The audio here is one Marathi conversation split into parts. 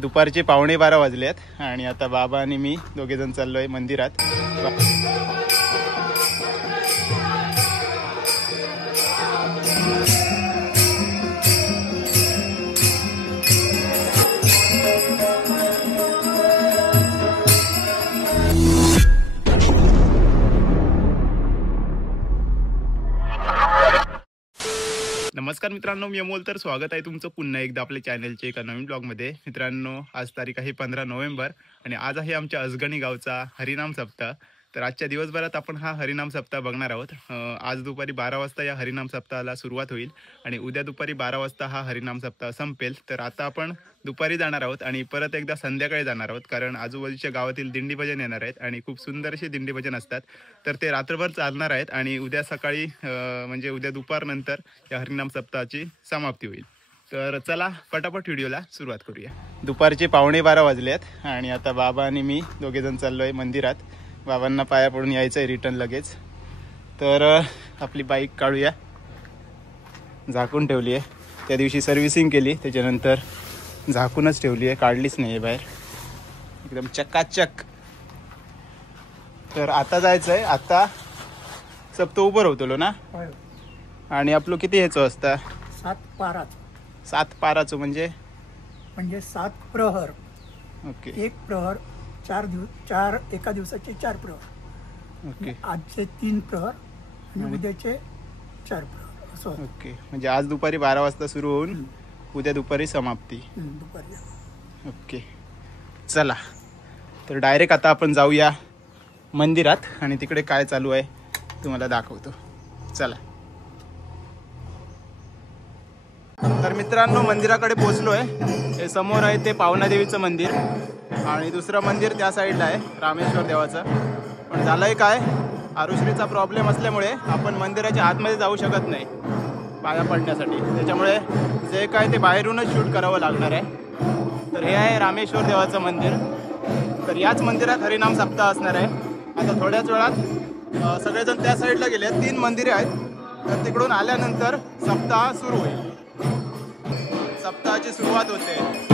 दुपारचे 11:15 वाजलेत आणि आता बाबा आणि मी दोघे जण चाललोय मंदिरात। नमस्कार मित्रांनो, मी अमोल। तर स्वागत आहे तुमचं पुन्हा एकदा आपल्या चॅनलच्या एका नवीन ब्लॉगमध्ये। मित्रांनो, आज तारीख आहे 15 नोव्हेंबर आणि आज आहे आमच्या असगणी गावचा हरिनाम सप्ताह। तर आजच्या दिवसभरात आपण हा हरिनाम सप्ताह बघणार आहोत। आज दुपारी 12 वाजता या हरिनाम सप्ताहाला सुरुवात होईल आणि उद्या दुपारी 12 वाजता हा हरिनाम सप्ताह संपेल। तर आता आपण दुपारी जाणार आहोत आणि परत एकदा संध्याकाळी जाणार आहोत, कारण आजूबाजूच्या गावातील दिंडी भजन येणार आहेत आणि खूप सुंदर असे दिंडी भजन असतात। तर ते रात्रभर चालणार आहेत आणि उद्या सकाळी म्हणजे उद्या दुपारनंतर या हरिनाम सप्ताहाची समाप्ती होईल। तर चला पटापट व्हिडिओला सुरुवात करूया। दुपारचे 11:15 वाजलेत आणि आता बाबा आणि मी दोघे जण चाललोय मंदिरात। बाबांना पाया पडून यायचं आहे रिटर्न लगेच। तर आपली बाईक काढूया, झाकून ठेवली आहे। त्या दिवशी सर्व्हिसिंग केली, त्याच्यानंतर झाकूनच ठेवली आहे, काढलीच नाही आहे बाहेर, एकदम चकाचक। तर आता जायचं आहे। आता सब तो उभं होतो ना आणि आपलं किती ह्याचं असतं? 7 पाराचं म्हणजे 7 प्रहर। ओके, एक प्रहर 4 एका दिवसाचे 4 प्रहर। ओके, आजचे 3 प्रहर आणि उद्याचे 4 प्रहर असं होतं। ओके, म्हणजे आज दुपारी 12 वाजता सुरू होऊन उद्या दुपारी समाप्ती। दुपारी। ओके, चला तर डायरेक्ट आता आपण जाऊया मंदिरात आणि तिकडे काय चालू आहे तुम्हाला दाखवतो। चला। तर मित्रांनो, मंदिराकडे पोहोचलोय। हे समोर आहे ते पावनादेवीचं मंदिर आणि दुसरं मंदिर त्या साईडला आहे रामेश्वर देवाचं। पण झालंय काय, आरुश्रीचा प्रॉब्लेम असल्यामुळे आपण मंदिराच्या आतमध्ये जाऊ शकत नाही पाया पडण्यासाठी, त्याच्यामुळे जे काय ते बाहेरूनच शूट करावं लागणार आहे। तर हे आहे रामेश्वर देवाचं मंदिर। तर याच मंदिरात हरिनाम सप्ताह असणार आहे। आता थोड्याच वेळात सगळेजण त्या साईडला गेले। 3 मंदिरे आहेत, तर तिकडून आल्यानंतर सप्ताह सुरू होईल, सप्ताहाची सुरुवात होते।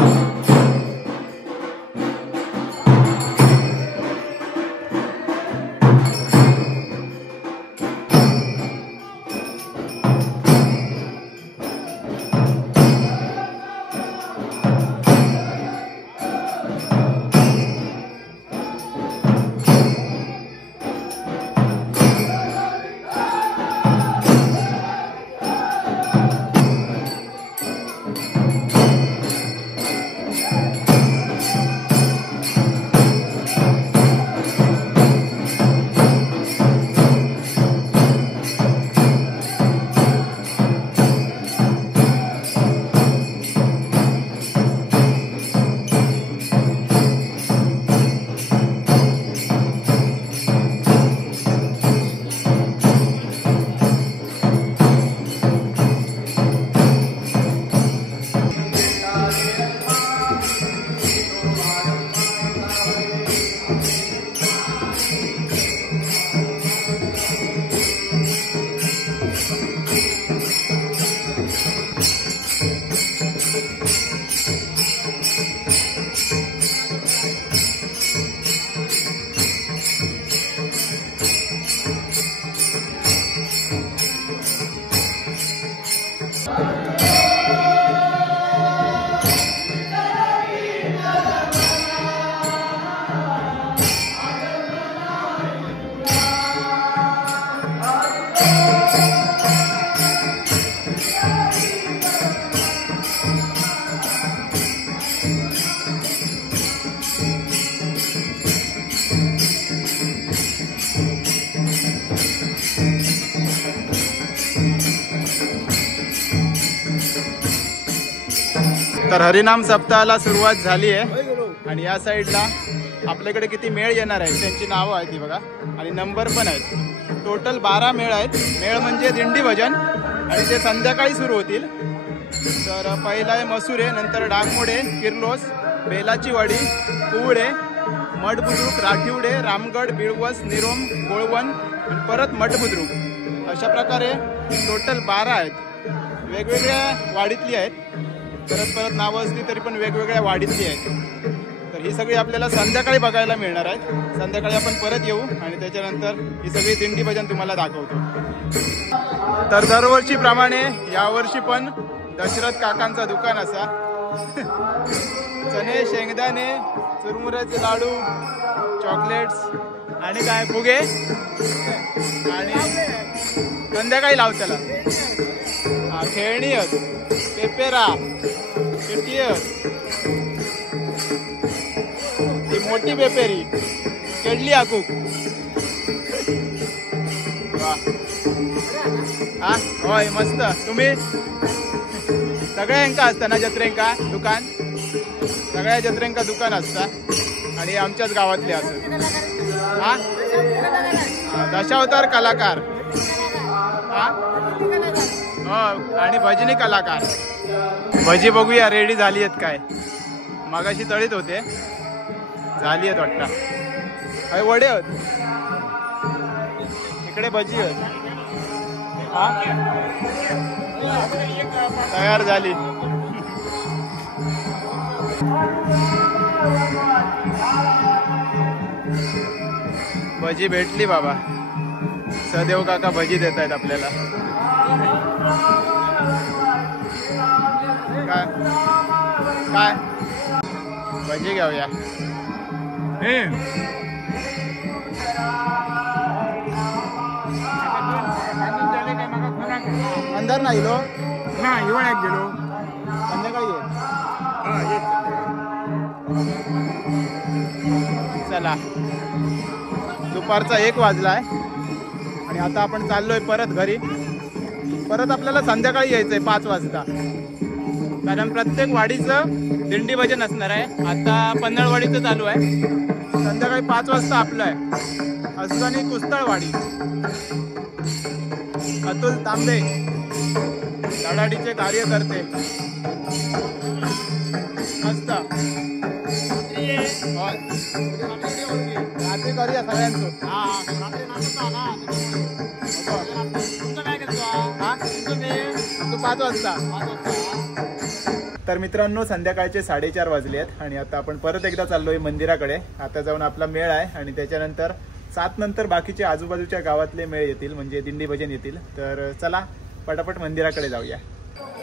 तर हरिनाम सप्ताहाला सुरुवात झाली आहे आणि या साईडला आपल्याकडे किती मेळ येणार आहेत त्यांची नावं आहेत ती बघा आणि नंबर पण आहेत। टोटल 12 मेळ आहेत। मेळ म्हणजे दिंडी भजन आणि ते संध्याकाळी सुरू होतील। तर पहिला आहे मसुरे, नंतर डागमोडे, किर्लोस, बेलाची वाडी, कुवडे, मठबुद्रुक, राठिवडे, रामगड, बिळवस, निरोम, गोळवण आणि परत मठबुद्रुक। अशा प्रकारे टोटल 12 आहेत, वेगवेगळ्या वाडीतली आहेत। परत परत नावं असली तरी पण वेगवेगळ्या वाडीतली आहेत. तर ही सगळी आपल्याला संध्याकाळी बघायला मिळणार आहेत. संध्याकाळी आपण परत येऊ आणि त्याच्यानंतर ही सगळी दिंडी भजन तुम्हाला दाखवतो. तर दरवर्षीप्रमाणे यावर्षी पण दशरथ काकांचा दुकान असा चणे, शेंगदाणे, चुरमुऱ्याचे लाडू, चॉकलेट्स आणि काय फुगे आणि संध्याकाळी लाव त्याला खेळणी आहेत, पेपेरा, चिट्टी आहेत, ती मोठी पेपेरी केडली आकूक. हा होय मस्त. तुम्ही सगळ्यांका असता ना जत्रेंका दुकान, सगळ्या जत्रेंका दुकान असता आणि आमच्याच गावातले असत. हा दशावतार कलाकार. हा हो आणि भजनी कलाकार. भजी बघूया रेडी झाली आहेत काय. मगाशी तळीत होते, झाली आहेत वाटतं. अरे वडे आहेत इकडे, भजी आहेत. हा तयार झाली. भजी भेटली बाबा. सदेव काका भजी देत आहेत आपल्याला. काय काय भजी घेऊया. अंदर नाही लो ना हिवाळ्यात गेलो. संध्याकाळी ये. चला दुपारचा 1 वाजलाय आणि आता आपण चाललोय परत घरी. परत आपल्याला संध्याकाळी यायचंय 5 वाजता, कारण प्रत्येक वाडीचं दिंडी भजन असणार आहे. आता पन्हाळवाडीचं चालू आहे. संध्याकाळी 5 वाजता आपलं आहे असगाणी कुस्तळवाडी. अतुल तांबे धडाडीचे कार्यकर्ते मस्त. रात्री करूया सगळ्यांचं. तू 5 वाजता. तर मित्रांनो संध्याकाळचे 4:30 वाजले आहेत आणि आता आपण परत एकदा चाललोय मंदिराकडे. आता जाऊन आपला मेळ आहे आणि त्याच्यानंतर 7 नंतर बाकीचे आजूबाजूच्या गावातले मेळ येतील, म्हणजे दिंडी भजन येतील. तर चला पटापट मंदिराकडे जाऊया.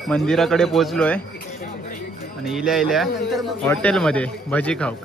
मंदिराकडे पोहोचलोय आणि इल्या इल्या हॉटेलमध्ये भजी खाऊ.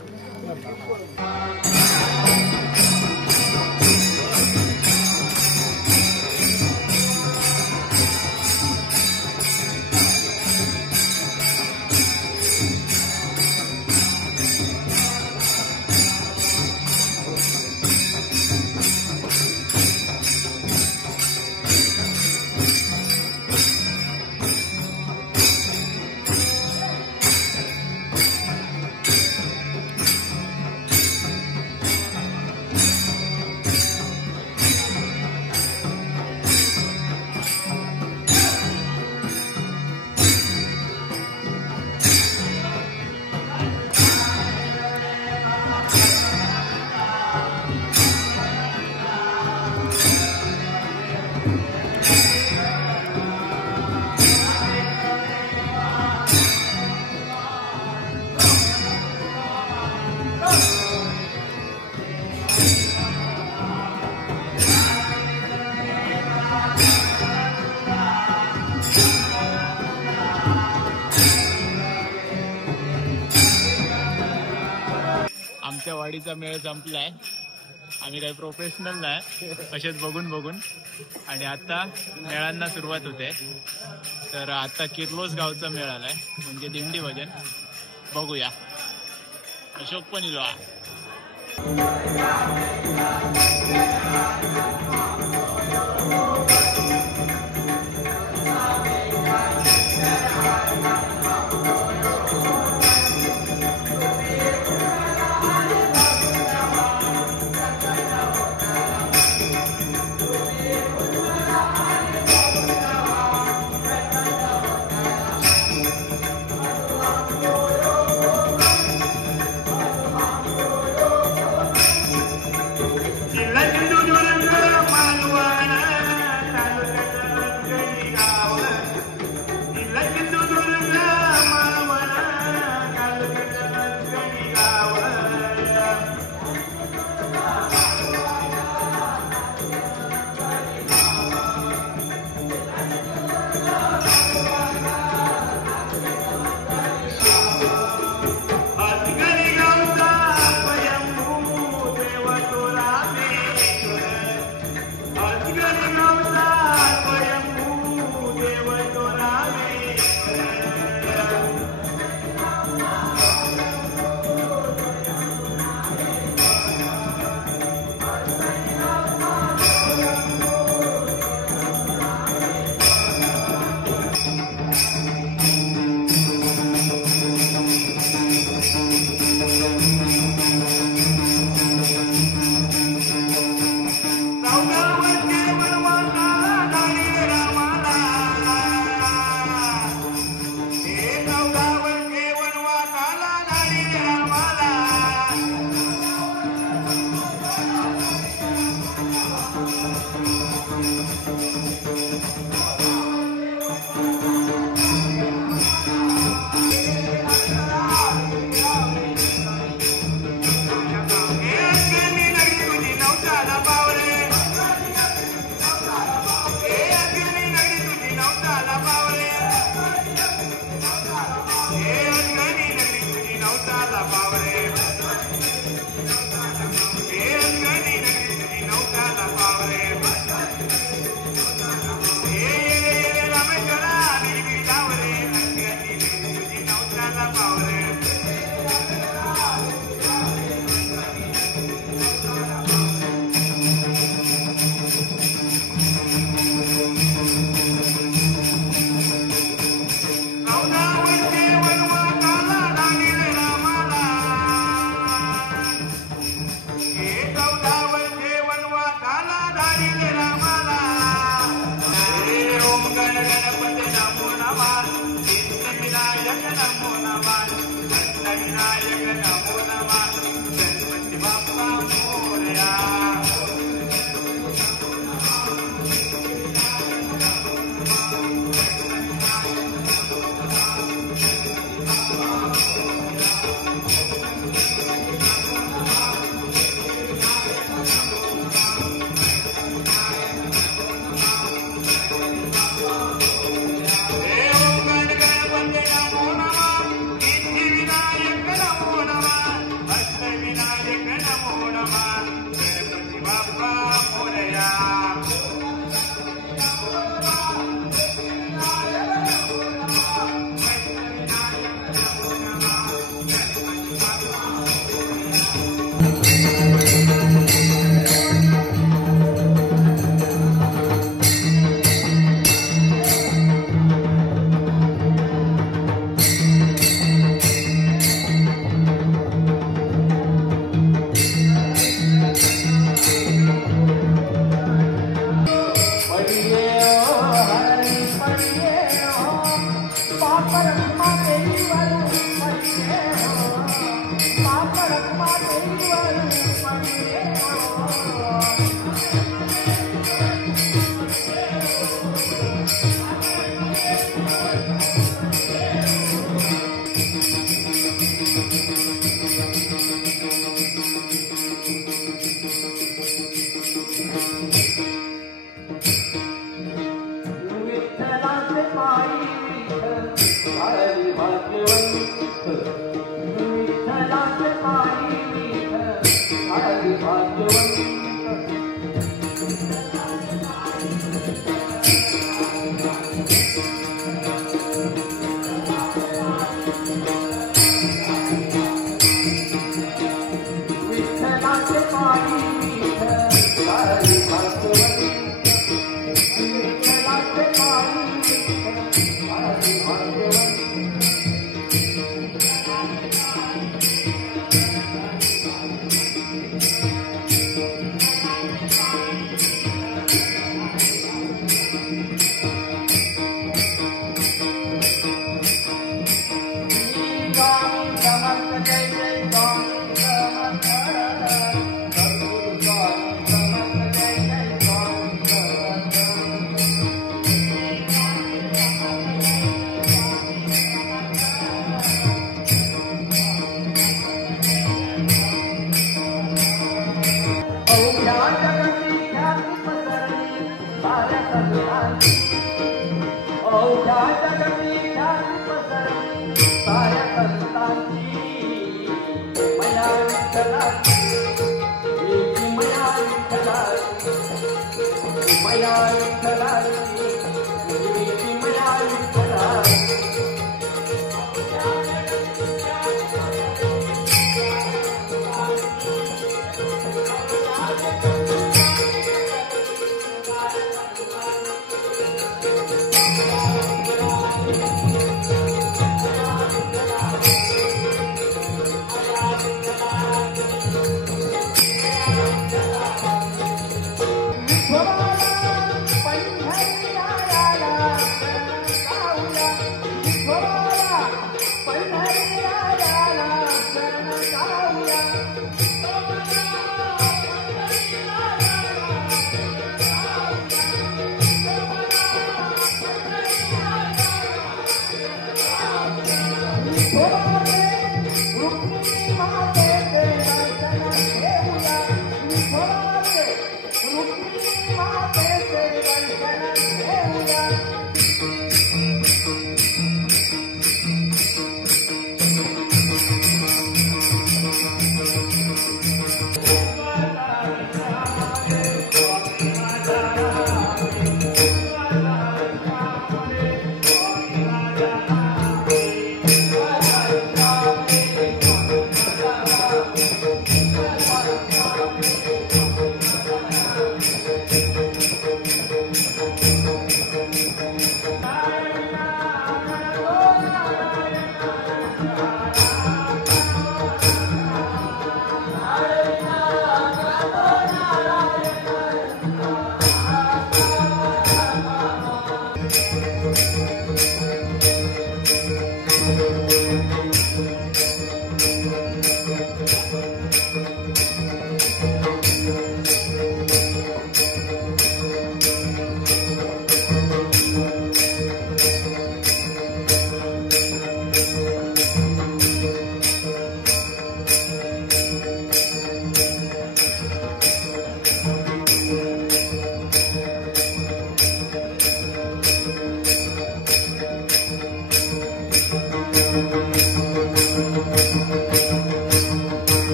वाडीचा मेळ संपलाय. आम्ही काही प्रोफेशनल नाही, असेच बघून बघून. आणि आता मेळांना सुरुवात होते. तर आता किर्लोस गावचा मेळ आलाय, म्हणजे दिंडी भजन. बघूया. अशोक पण इलो.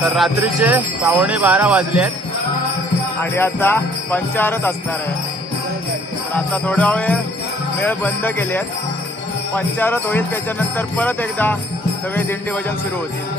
तर रात्रीचे 11:15 वाजलेत आणि आता पंचारत असणार आहे. तर आता थोडा वेळ बंद केलेत. पंचारत होईल त्याच्यानंतर परत एकदा सगळे दिंडी भजन सुरू होतील.